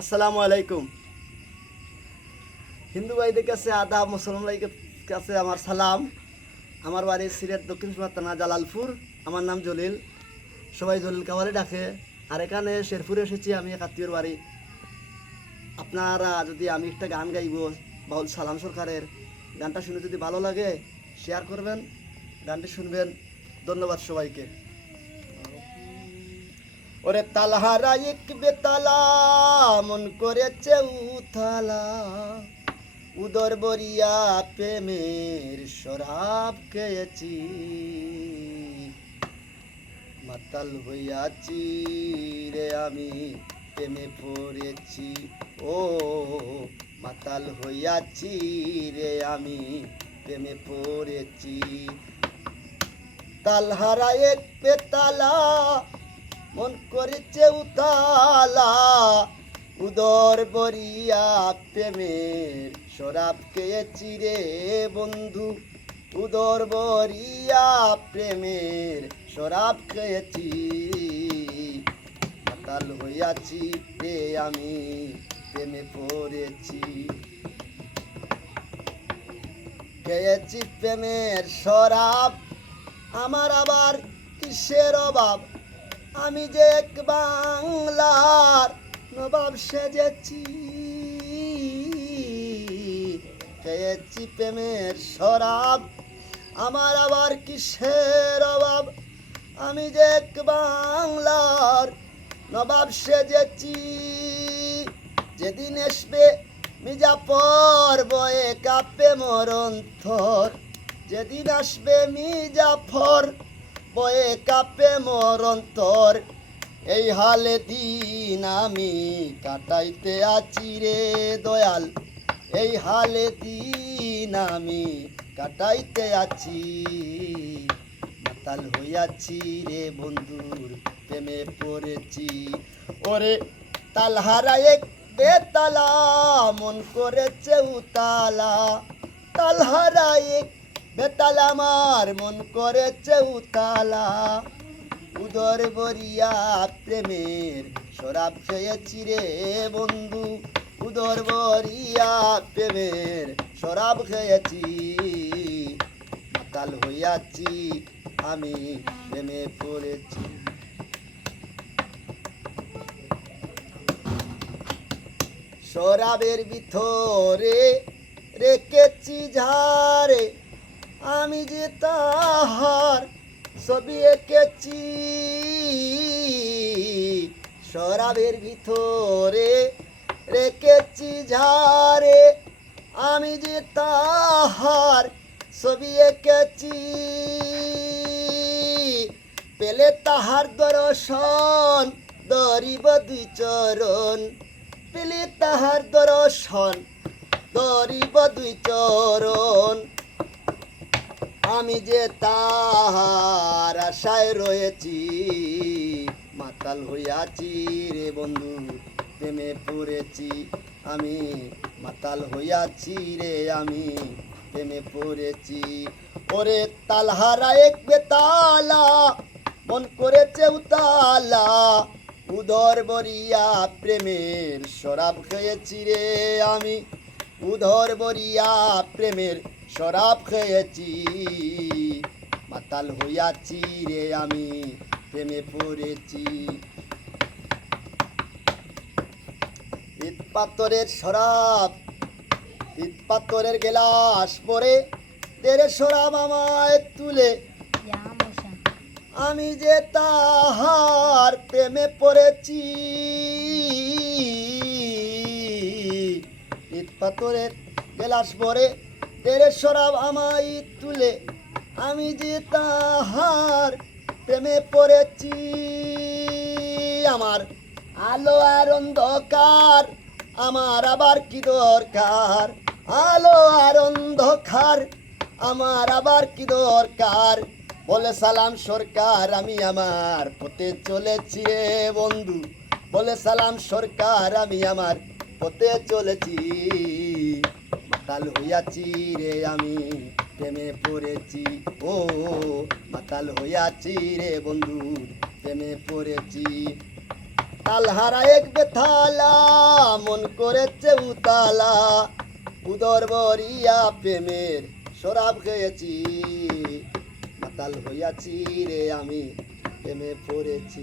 আসসালামু আলাইকুম। হিন্দু ভাইদের কাছে আদাব, মুসলমান ভাইদের কাছে আমার সালাম। আমার বাড়ি সিলেট দক্ষিণ সুরমা থানা জালালপুর। আমার নাম জলিল, সবাই জলিল কাওয়ালে ডাকে। আর এখানে শেরপুরে এসেছি আমি এক আত্মীয়র বাড়ি। আপনারা যদি আমি একটা গান গাইব বাউল সালাম সরকারের, গানটা শুনে যদি ভালো লাগে শেয়ার করবেন, গানটি শুনবেন। ধন্যবাদ সবাইকে। ওরে তালহারা এক বেতালা মন করেছে উথালা, উদর বরিয়া প্রেমের শরাব খেয়েছি, মাতাল হইয়াছি রে আমি প্রেমে পড়েছি। ও মাতাল হইয়াছি রে আমি প্রেমে পড়েছি। তালহারা এক বেতালা মন করেছে উতালা, উদর বরিয়া প্রেমের শরাব খেয়েছি রে বন্ধু, উদর বরিয়া প্রেমের শরাব খেয়েছি, মাতাল হইয়াছি রে আমি প্রেমে পড়েছি। খেয়েছি প্রেমের শরাব, আমার আবার কিসের অভাব, আমি যে এক বাংলার নবাব সেজেছি। খেয়েছি প্রেমের শরাব, আমার আবার কিসের অভাব, আমি যে এক বাংলার নবাব সেজেছি। যেদিন আসবে মির্জাফর বয়ে কাঁপে মরণ থর, যেদিন আসবে মির্জাফর বয়ে কাঁপে মরণ তোর, এই হালে দিন আমি কাটাইতে আছি রে দয়াল, এই হালে দিন আমি কাটাইতে আছি, মাতাল হইয়াছি রে বন্ধুর প্রেমে পড়েছি। ওরে তালহারা এক বেতালা মন করেছে উতালা, তালহারা এক বেতালা আমার মন করেছে উতালা, উদর বরিয়া প্রেমের শরাব খেয়েছি রে বন্ধু, উদর বরিয়া প্রেমের শরাব খেয়েছি, মাতাল হইয়াছি আমি প্রেমে পড়েছি। শরাবের ভিতরে রেখেছি ঝাড়ে, আমি যে তাহার ছবি এঁকেছি। শরাবের ভিতরে রেখেছি ঝাড়ে, আমি যে তাহার ছবি এঁকেছি। পেলে তাহার দর্শন ধরিব দুই চরণ, পেলে তাহার দর্শন ধরিব দুই চরণ, আমি যে তাহার আশায় রয়েছি, মাতাল হইয়াছি রে বন্ধু প্রেমে পড়েছি, আমি মাতাল হইয়াছি রে আমি প্রেমে পড়েছি। ওরে তালহারা এক বেতালা মন করেছে উতালা, উদর বরিয়া প্রেমের শরাব খেয়েছি রে আমি, উদর বরিয়া প্রেমের শরাব খেয়েছি, মাতাল হইয়াছি রে আমি প্রেমে পড়েছি। ইট পাথরের শরাব, ইট পাথরের গেলাস পরে তেরে শরাব আমায় তুলে, আমি যে তাহার প্রেমে পড়েছি। ইট পাথরের গেলাস পরে তেরে শরাব আমায় তুলে, আমি যে তাহার প্রেমে পড়েছি। আমার আলো আর অন্ধকার আমার আবার কি দরকার, আলো আর অন্ধকার আমার আবার কি দরকার, বলে সালাম সরকার আমি আমার পথে চলেছি রে বন্ধু, বলে সালাম সরকার আমি আমার পথে চলেছি, মাতাল হইয়াছি রে আমি প্রেমে পড়েছি। ও মাতাল হইয়াছি রে বন্ধু প্রেমে পড়েছি। তালহারা এক বেতালা মন করেছে উতালা উদর বরিয়া প্রেমের শরাব খেয়েছি মাতাল হইয়াছি রে আমি প্রেমে পড়েছি